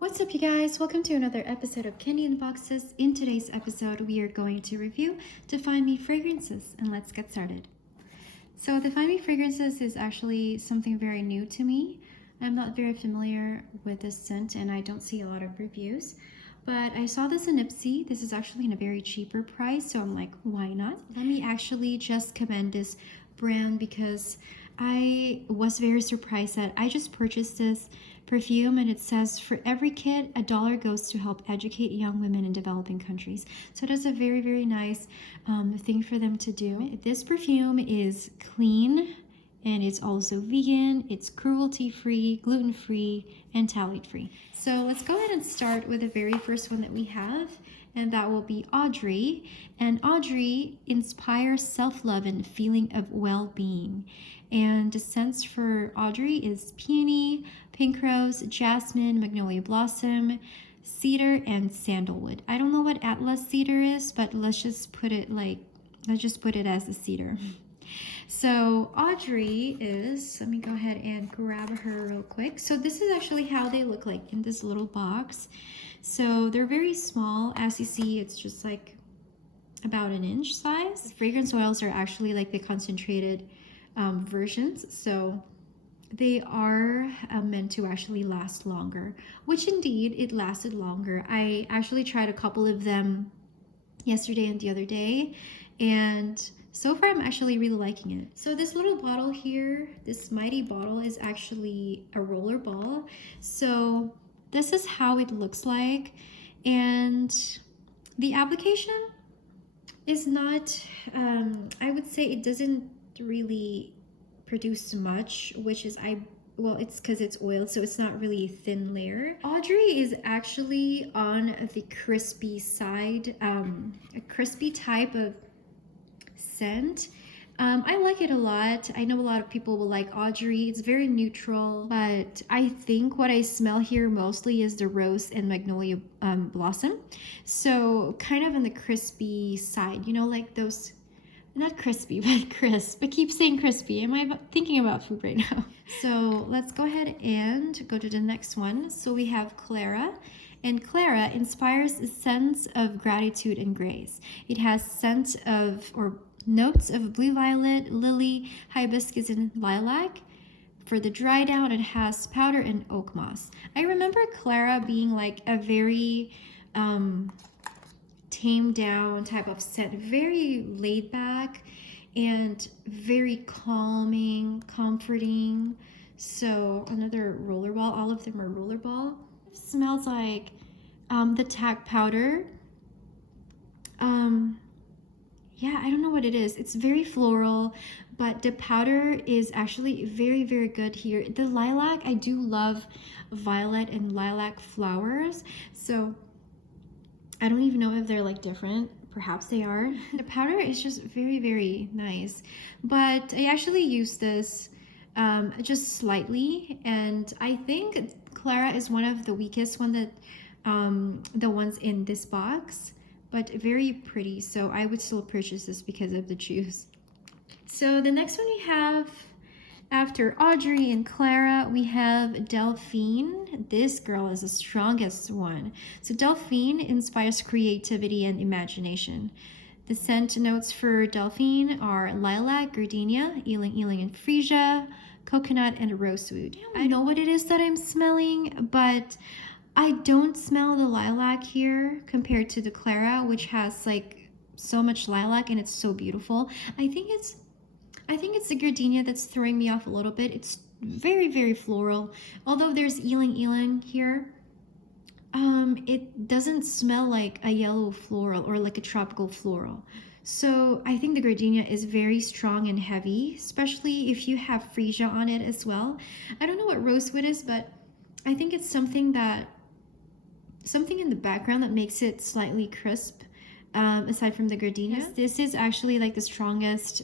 What's up, you guys? Welcome to another episode of Candy in Boxes. In today's episode, we are going to review DefineMe fragrances, and let's get started. So DefineMe fragrances is actually something very new to me. I'm not very familiar with this scent, and I don't see a lot of reviews. But I saw this in Ipsy. This is actually in a very cheaper price, so I'm like, why not? Let me actually just commend this brand because I was very surprised that I just purchased this perfume and it says for every kid $1 goes to help educate young women in developing countries. So that's a very, very nice thing for them to do. This perfume is clean and it's also vegan, it's cruelty-free, gluten-free, and phthalate-free. So let's go ahead and start with the very first one that we have, and that will be Audry. And Audry inspires self-love and feeling of well-being. And the scents for Audry is peony, pink rose, jasmine, magnolia blossom, cedar, and sandalwood. I don't know what Atlas cedar is, but let's just put it as a cedar. So Audry is, let me go ahead and grab her real quick. So this is actually how they look like in this little box. So they're very small. As you see, it's just like about an inch size. The fragrance oils are actually like the concentrated versions. So they are meant to actually last longer, which indeed it lasted longer. I actually tried a couple of them yesterday and the other day, and so far I'm actually really liking it. So this little bottle here, this mighty bottle, is actually a roller ball. So this is how it looks like, and the application is not, I would say it doesn't really produce much, which is it's because it's oiled, so it's not really a thin layer. Audry is actually on the crispy side, a crispy type of scent. I like it a lot. I know a lot of people will like Audry. It's very neutral, but I think what I smell here mostly is the rose and magnolia blossom. So kind of on the crispy side, you know, like those, not crispy, but crisp. I keep saying crispy. Am I thinking about food right now? So let's go ahead and go to the next one. So we have Clara. And Clara inspires a sense of gratitude and grace. It has scent of, or notes of blue violet, lily, hibiscus, and lilac. For the dry down, it has powder and oak moss. I remember Clara being like a very tamed down type of scent, very laid back and very calming, comforting. So another rollerball, all of them are rollerball. It smells like the talc powder. Yeah, I don't know what it is. It's very floral, but the powder is actually very, very good here. The lilac, I do love violet and lilac flowers. So I don't even know if they're like different. Perhaps they are. The powder is just very, very nice. But I actually use this just slightly. And I think Clara is one of the weakest one that the ones in this box, but very pretty. So I would still purchase this because of the juice. So the next one we have, after Audry and Clara, we have Delphine. This girl is the strongest one. So Delphine inspires creativity and imagination. The scent notes for Delphine are lilac, gardenia, ylang ylang and freesia, coconut, and rosewood. I know what it is that I'm smelling, but I don't smell the lilac here compared to the Clara, which has like so much lilac and it's so beautiful. I think it's the gardenia that's throwing me off a little bit. It's very, very floral. Although there's ylang ylang here, it doesn't smell like a yellow floral or like a tropical floral. So I think the gardenia is very strong and heavy, especially if you have freesia on it as well. I don't know what rosewood is, but I think it's something in the background that makes it slightly crisp, aside from the gardenia. This is actually like the strongest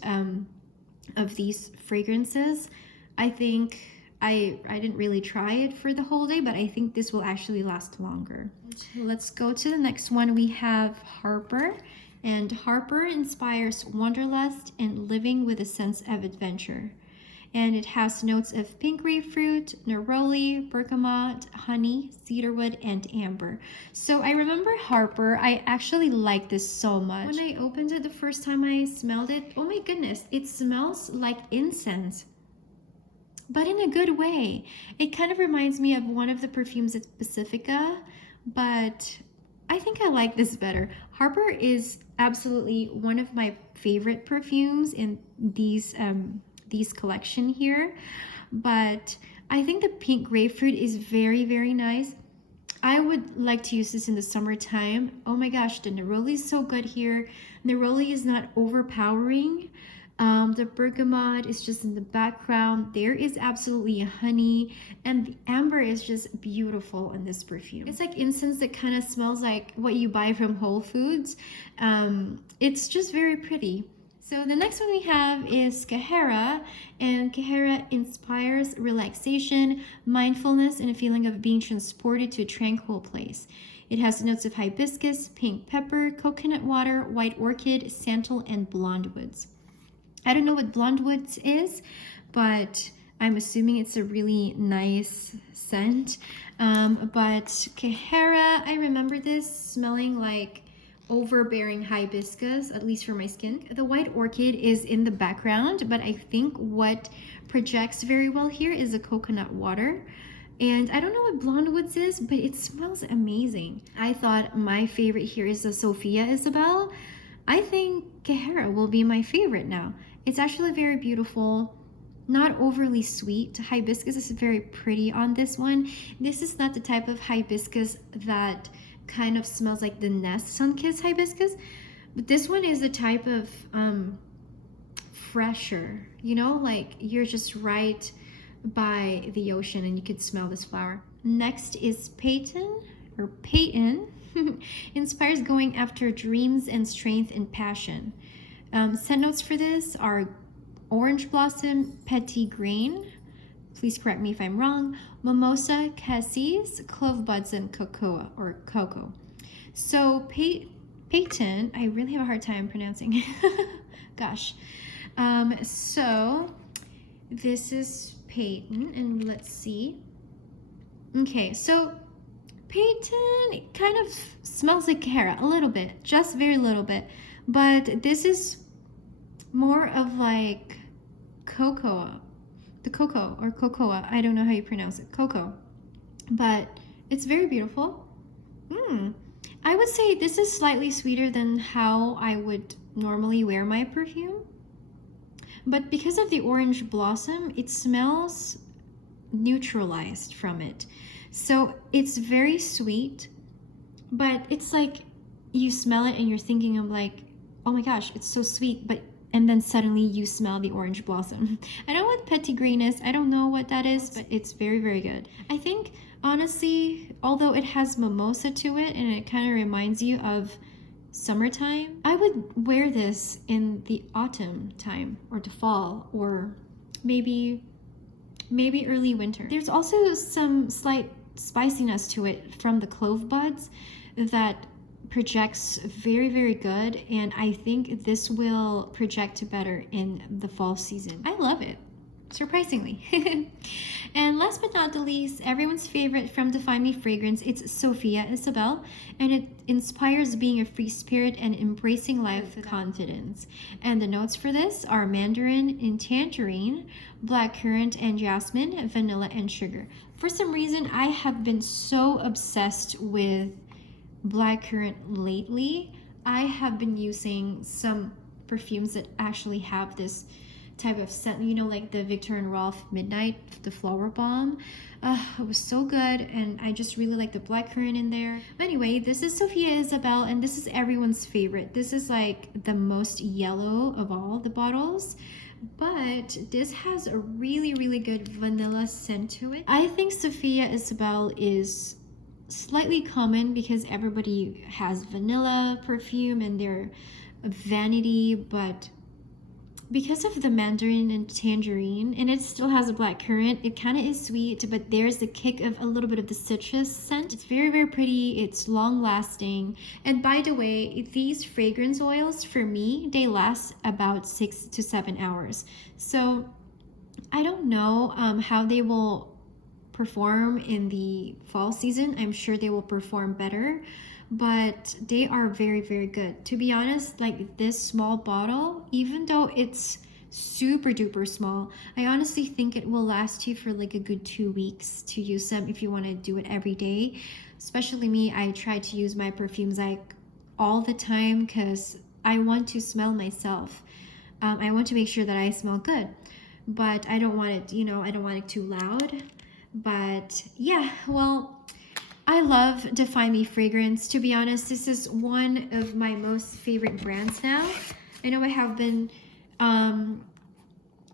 of these fragrances. I think I didn't really try it for the whole day, but I think this will actually last longer. Let's go to the next one. We have Harper, and Harper inspires wanderlust and living with a sense of adventure. and it has notes of pink grapefruit, neroli, bergamot, honey, cedarwood, and amber. So I remember Harper. I actually like this so much. When I opened it the first time I smelled it, oh my goodness, it smells like incense, but in a good way. It kind of reminds me of one of the perfumes at Pacifica, but I think I like this better. Harper is absolutely one of my favorite perfumes in these collection here, but I think the pink grapefruit is very, very nice. I would like to use this in the summertime. Oh my gosh, the neroli is so good here. Neroli is not overpowering. The bergamot is just in the background. There is absolutely a honey, and the amber is just beautiful in this perfume. It's like incense that kind of smells like what you buy from Whole Foods. It's just very pretty. So the next one we have is Kahara, and Kahara inspires relaxation, mindfulness, and a feeling of being transported to a tranquil place. It has notes of hibiscus, pink pepper, coconut water, white orchid, santal, and blonde woods. I don't know what blonde woods is, but I'm assuming it's a really nice scent. But Kahara, I remember this smelling like overbearing hibiscus, at least for my skin. The white orchid is in the background, but I think what projects very well here is the coconut water. And I don't know what blonde woods is, but it smells amazing. I thought my favorite here is the Sofia Isabel. I think Kahara will be my favorite now. It's actually very beautiful, not overly sweet. Hibiscus is very pretty on this one. This is not the type of hibiscus that kind of smells like the Nest Sunkissed hibiscus, but this one is the type of fresher, you know, like you're just right by the ocean and you could smell this flower. Next is Peyton, or Payton. Inspires going after dreams and strength and passion. Scent notes for this are orange blossom, petit grain, please correct me if I'm wrong, mimosa, cassis, clove buds, and cocoa. So Payton, I really have a hard time pronouncing. Gosh. So this is Payton, and let's see. Okay, so Payton kind of smells like Kahara a little bit, just very little bit, but this is more of like cocoa, the cocoa or cocoa, I don't know how you pronounce it, cocoa, but it's very beautiful. I would say this is slightly sweeter than how I would normally wear my perfume, but because of the orange blossom, it smells neutralized from it. So it's very sweet, but it's like you smell it and you're thinking of like, oh my gosh, it's so sweet, and then suddenly you smell the orange blossom. I don't know what petit grain is. I don't know what that is, but it's very, very good. I think, honestly, although it has mimosa to it and it kind of reminds you of summertime, I would wear this in the autumn time or the fall or maybe early winter. There's also some slight spiciness to it from the clove buds that projects very, very good, and I think this will project better in the fall season. I love it, surprisingly. And last but not the least, everyone's favorite from DefineMe fragrance, it's Sofia Isabel, and it inspires being a free spirit and embracing life with confidence. And the notes for this are mandarin and tangerine, blackcurrant and jasmine, vanilla and sugar. For some reason, I have been so obsessed with blackcurrant lately. I have been using some perfumes that actually have this type of scent, you know, like the Viktor and Rolf Midnight, the Flower Bomb. It was so good, and I just really like the blackcurrant in there. But anyway, this is Sofia Isabel, and this is everyone's favorite. This is like the most yellow of all the bottles, but this has a really, really good vanilla scent to it. I think Sofia Isabel is slightly common because everybody has vanilla perfume and their vanity, but because of the mandarin and tangerine, and it still has a blackcurrant, it kind of is sweet, but there's the kick of a little bit of the citrus scent. It's very, very pretty. It's long lasting. And by the way, these fragrance oils, for me, they last about 6 to 7 hours. So I don't know how they will perform in the fall season. I'm sure they will perform better, but they are very, very good. To be honest, like this small bottle, even though it's super duper small, I honestly think it will last you for like a good 2 weeks to use them if you want to do it every day. Especially me, I try to use my perfumes like all the time because I want to smell myself. I want to make sure that I smell good, but I don't want it, you know, I don't want it too loud. But yeah, well, I love DefineMe fragrance. To be honest, this is one of my most favorite brands now. I know I have been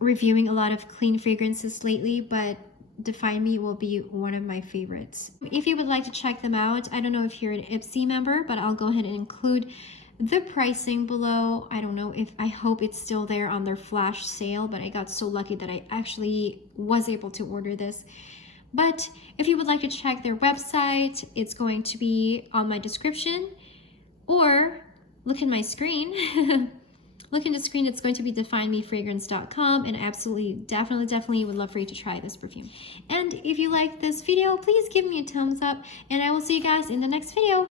reviewing a lot of clean fragrances lately, but DefineMe will be one of my favorites. If you would like to check them out, I don't know if you're an Ipsy member, but I'll go ahead and include the pricing below. I don't know if, I hope it's still there on their flash sale, but I got so lucky that I actually was able to order this. But if you would like to check their website, it's going to be on my description, or look in my screen. Look in the screen, it's going to be definemefragrance.com, and absolutely, definitely would love for you to try this perfume. And if you like this video, please give me a thumbs up, and I will see you guys in the next video.